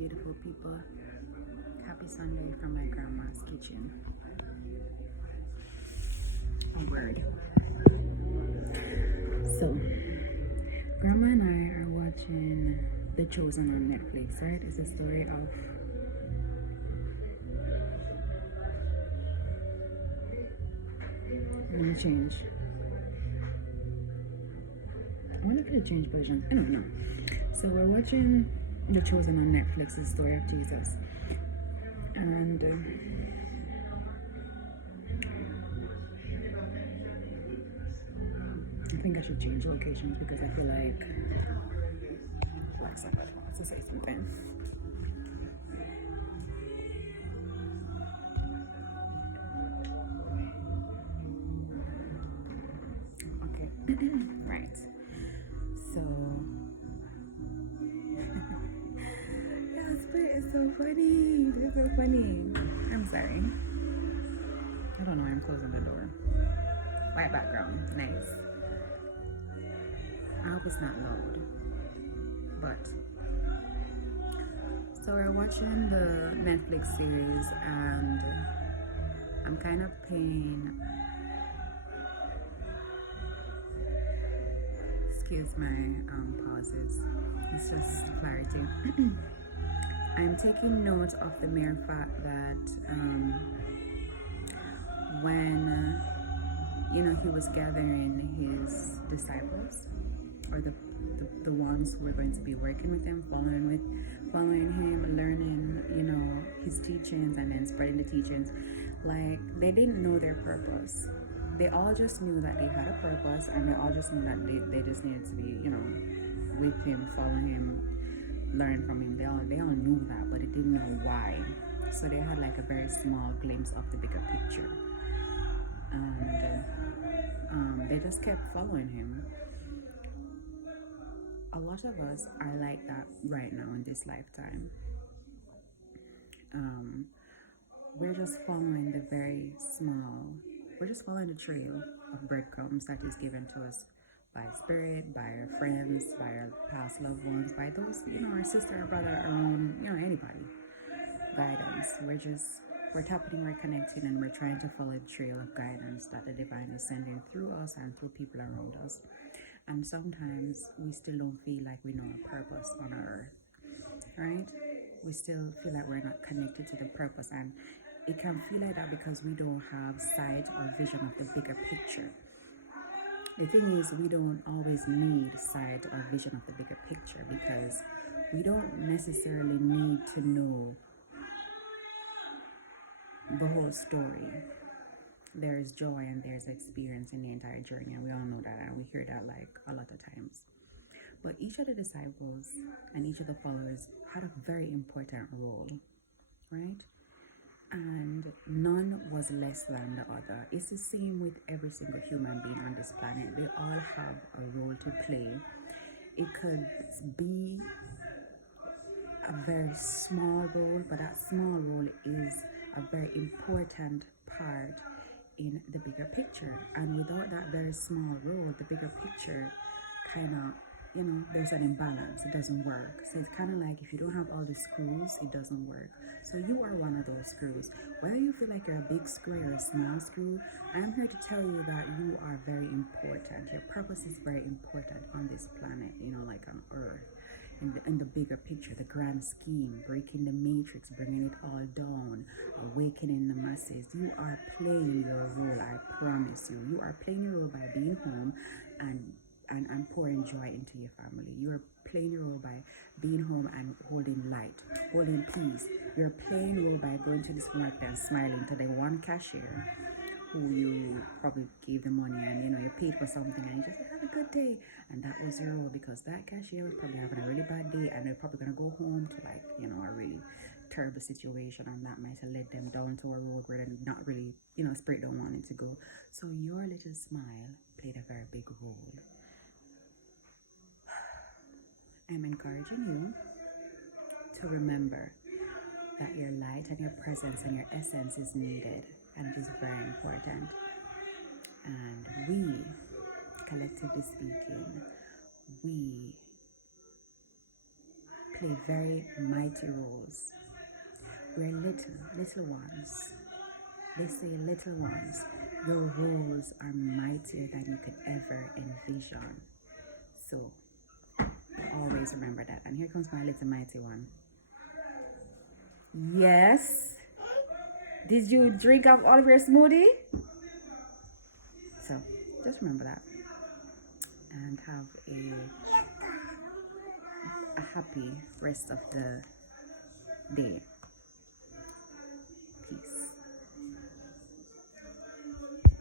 beautiful people. Happy Sunday from my grandma's kitchen. A word. So, Grandma and I are watching The Chosen on Netflix, right? It's a story of let me change. I wonder if I could change versions. I don't know. So we're watching The Chosen on Netflix, the story of Jesus. And I think I should change locations because I feel like somebody wants to say something. Okay. Right. So yeah, Spirit is so funny. It's so funny. I'm sorry. I don't know why I'm closing the door. White background. Nice. I hope it's not loud. But so we're watching the Netflix series and I'm kind of paying, excuse my pauses, it's just clarity. I'm taking note of the mere fact that when he was gathering his disciples, or the ones who were going to be working with him, following him, learning, his teachings and then spreading the teachings, like they didn't know their purpose. They all just knew that they had a purpose, and they all just knew that they just needed to be, with him, following him, learn from him. They all knew that, but they didn't know why. So they had like a very small glimpse of the bigger picture, and they just kept following him. A lot of us are like that right now in this lifetime. We're just following we're just following the trail of breadcrumbs that is given to us by Spirit, by our friends, by our past loved ones, by those, our sister, our brother, our own, anybody. Guidance. We're tapping, we're connecting, and we're trying to follow the trail of guidance that the divine is sending through us and through people around us. And sometimes we still don't feel like we know our purpose on our earth, right? We still feel like we're not connected to the purpose, and it can feel like that because we don't have sight or vision of the bigger picture. The thing is, we don't always need sight or vision of the bigger picture because we don't necessarily need to know the whole story. There's joy and there's experience in the entire journey, and we all know that, and we hear that like a lot of times. But each of the disciples and each of the followers had a very important role, right? And none was less than the other. It's the same with every single human being on this planet. They all have a role to play. It could be a very small role, but that small role is a very important part in the bigger picture. And without that very small role, the bigger picture kind of, there's an imbalance. It doesn't work. So it's kind of like if you don't have all the screws, it doesn't work. So you are one of those screws. Whether you feel like you're a big screw or a small screw, I am here to tell you that you are very important. Your purpose is very important on this planet, like on Earth. In the bigger picture, the grand scheme, breaking the matrix, bringing it all down, awakening the masses. You are playing your role, I promise you. You are playing your role by being home and pouring joy into your family. You are playing your role by being home and holding light, holding peace. You're playing your role by going to the supermarket and smiling to the one cashier who you probably gave the money and you paid for something and you just have a good day, and that was your role because that cashier was probably having a really bad day and they're probably going to go home to a really terrible situation, and that might have led them down to a road where they're not really Spirit don't want it to go. So your little smile played a very big role. I'm encouraging you to remember that your light and your presence and your essence is needed, and it is very important. And we, collectively speaking, we play very mighty roles. We're little ones. They say, little ones, your roles are mightier than you could ever envision. So always remember that. And here comes my little mighty one. Yes. Did you drink up all of your smoothie? So just remember that. And have a happy rest of the day.